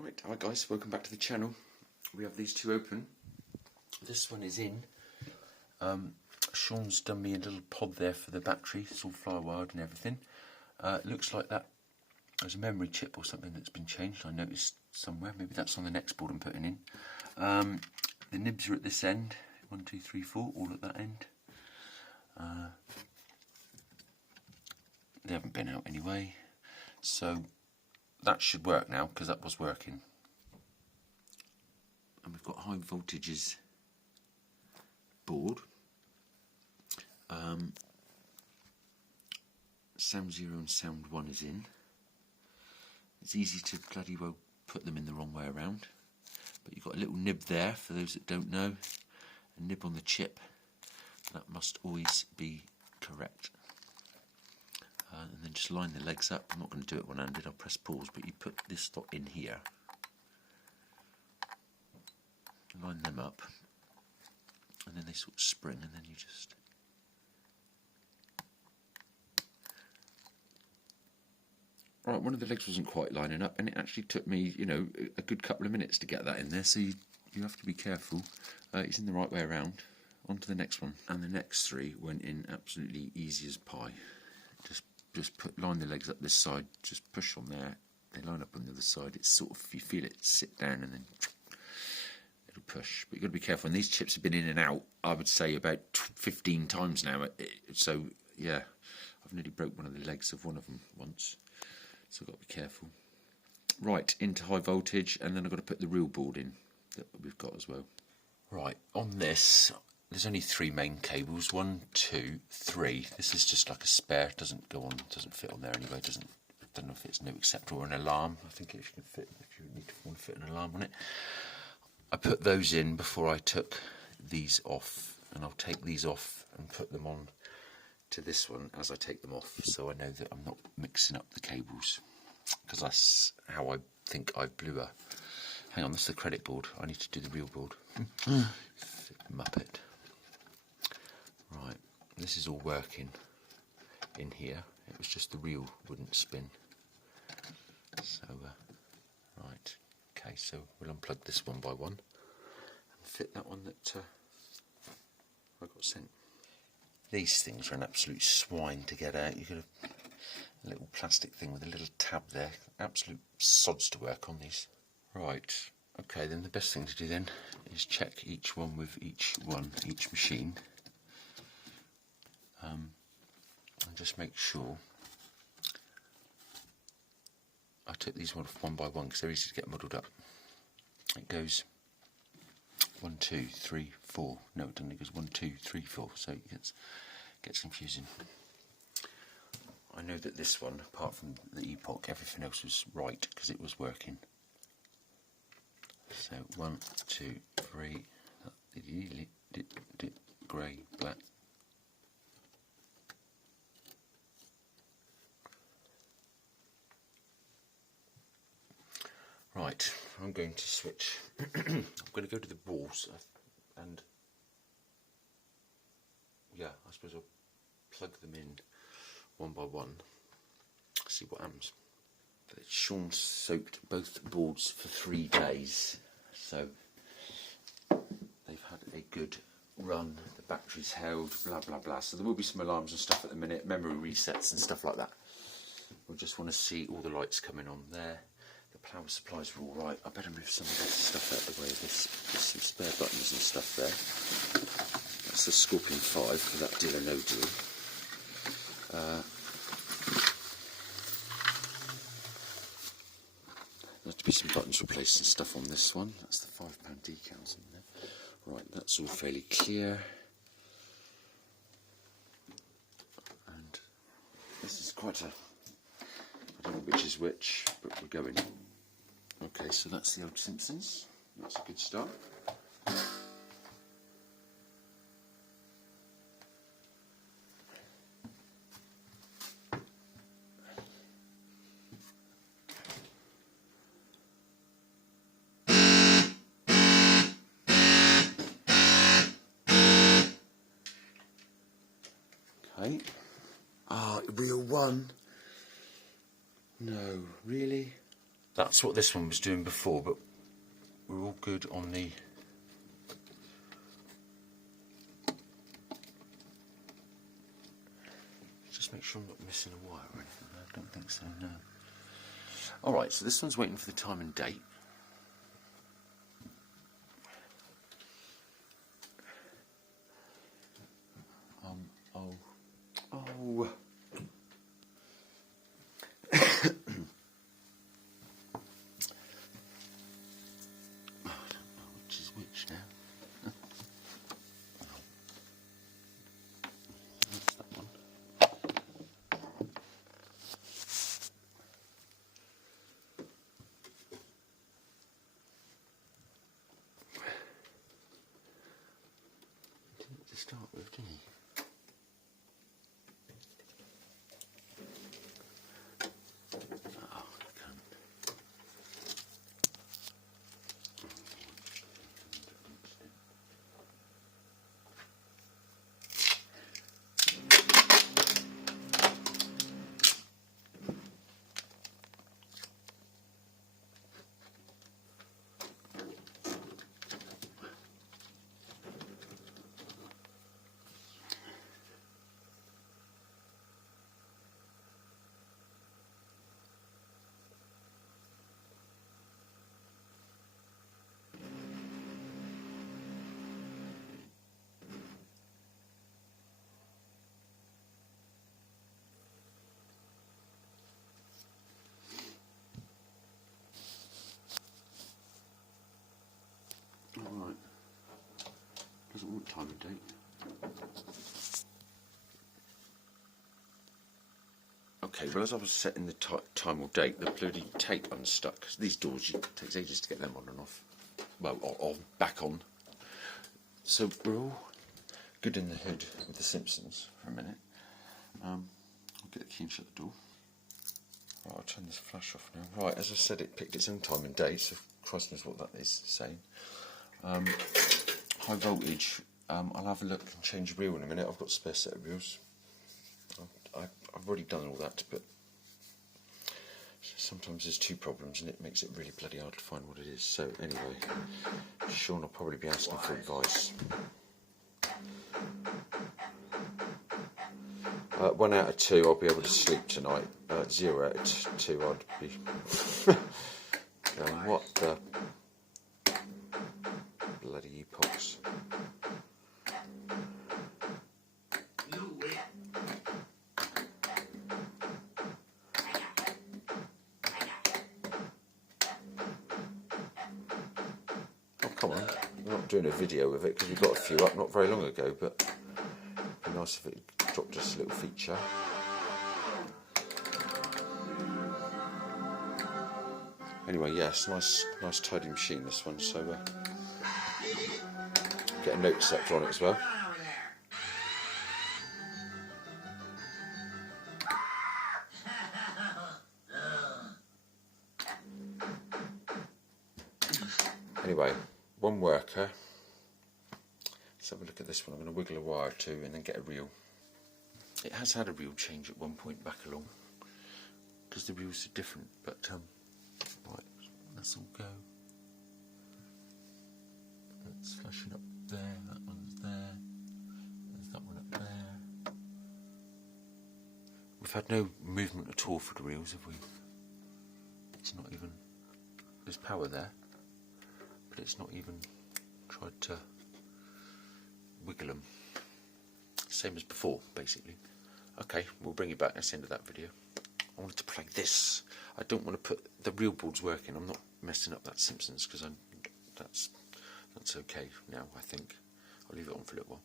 Right, hi guys, welcome back to the channel. We have these two open. This one is in. Sean's done me a little pod there for the battery. It's all fly wired and everything. It looks like that there's a memory chip or something that's been changed. I noticed somewhere. Maybe that's on the next board I'm putting in. The nibs are at this end. 1, 2, 3, 4, all at that end. They haven't been out anyway, so that should work now, because that was working. And we've got high voltages board. Sound 0 and sound 1 is in. It's easy to bloody well put them in the wrong way around, but you've got a little nib there for those that don't know. A nib on the chip, that must always be correct. And then just line the legs up. I'm not going to do it one-handed, I'll press pause, but you put this dot in here, line them up, and then they sort of spring, and then you just right. One of the legs wasn't quite lining up, and it actually took me, you know, a good couple of minutes to get that in there, so you have to be careful. It's in the right way around. On to the next one, and the next three went in absolutely easy as pie. Just line the legs up this side, just push on there, they line up on the other side. It's sort of, you feel it sit down and then it'll push. But you've got to be careful, and these chips have been in and out, I would say about 15 times now. So yeah, I've nearly broke one of the legs of one of them once, so I've got to be careful. Right, into high voltage, and then I've got to put the real board in that we've got as well. Right, on this, there's only 3 main cables. 1, 2, 3. This is just like a spare. It doesn't go on. Doesn't fit on there anyway. Don't know if it's no acceptor or an alarm. I think if you can fit, if you want to fit an alarm on it. I put those in before I took these off, and I'll take these off and put them on to this one as I take them off, so I know that I'm not mixing up the cables, because that's how I think I blew a. Hang on, that's the credit board. I need to do the real board. Muppet. Right, this is all working in here. It was just the reel wouldn't spin. So, right, okay, so we'll unplug this one by one and fit that one that I got sent. These things are an absolute swine to get out. You've got a little plastic thing with a little tab there. Absolute sods to work on these. Right, okay, then the best thing to do then is check each one with each machine. And just make sure I take these one by one, because they're easy to get muddled up. It goes 1, 2, 3, 4. No, it doesn't. It goes 1, 2, 3, 4. So it gets confusing. I know that this one, apart from the epoch, everything else was right because it was working. So 1, 2, 3. Grey, black. Right, I'm going to switch. I'm going to go to the balls, and yeah, I suppose I'll plug them in one by one, see what happens. Sean soaked both boards for 3 days, so they've had a good run. The battery's held, blah blah blah. So there will be some alarms and stuff at the minute, memory resets and stuff like that. We'll just want to see all the lights coming on there. The power supplies are all right. I better move some of this stuff out of the way. There's some spare buttons and stuff there. That's the Scorpion 5 for that deal or no deal. There's to be some buttons replaced and stuff on this one. That's the £5 decals in there. Right, that's all fairly clear. And this is quite a... I don't know which is which, but we're going. Okay, so that's the old Simpsons. That's a good start. Okay. Ah, reel 1. No, really? That's what this one was doing before, but we're all good on the... Just make sure I'm not missing a wire or anything. I don't think so, no. Alright, so this one's waiting for the time and date. Oh. Which is which now? That's that one. Didn't to start with, did he? Alright, doesn't want time and date. Okay, well as I was setting the time or date, the bloody tape unstuck. These doors, it takes ages to get them on and off. Well, or back on. So we're all good in the hood with the Simpsons for a minute. I'll get the key and shut the door. Right, I'll turn this flash off now. Right, as I said, it picked its own time and date, so Christ knows what that is saying. High voltage, I'll have a look and change the reel in a minute. I've got a spare set of reels. I've already done all that, but sometimes there's two problems and it makes it really bloody hard to find what it is. So anyway, Sean will probably be asking for advice. 1 out of 2 I'll be able to sleep tonight. 0 out of 2 I'd be going, what the bloody epochs. Oh come on, we're not doing a video of it because we got a few up not very long ago, but it'd be nice if it dropped us a little feature. Anyway, yes, nice tidy machine this one, so get a note selector on it as well. Anyway, one worker. Let's have a look at this one. I'm going to wiggle a wire or two and then get a reel. It has had a reel change at one point back along because the reels are different, but right, let's all go. It's flashing up there, that one's there, there's that one up there. We've had no movement at all for the reels, have we? It's not even, there's power there, but it's not even tried to wiggle them. Same as before, basically. Okay, we'll bring it back. That's the end of that video. I wanted to play this. I don't want to put the reel boards working. I'm not messing up that Simpsons because that's okay now. I think I'll leave it on for a little while.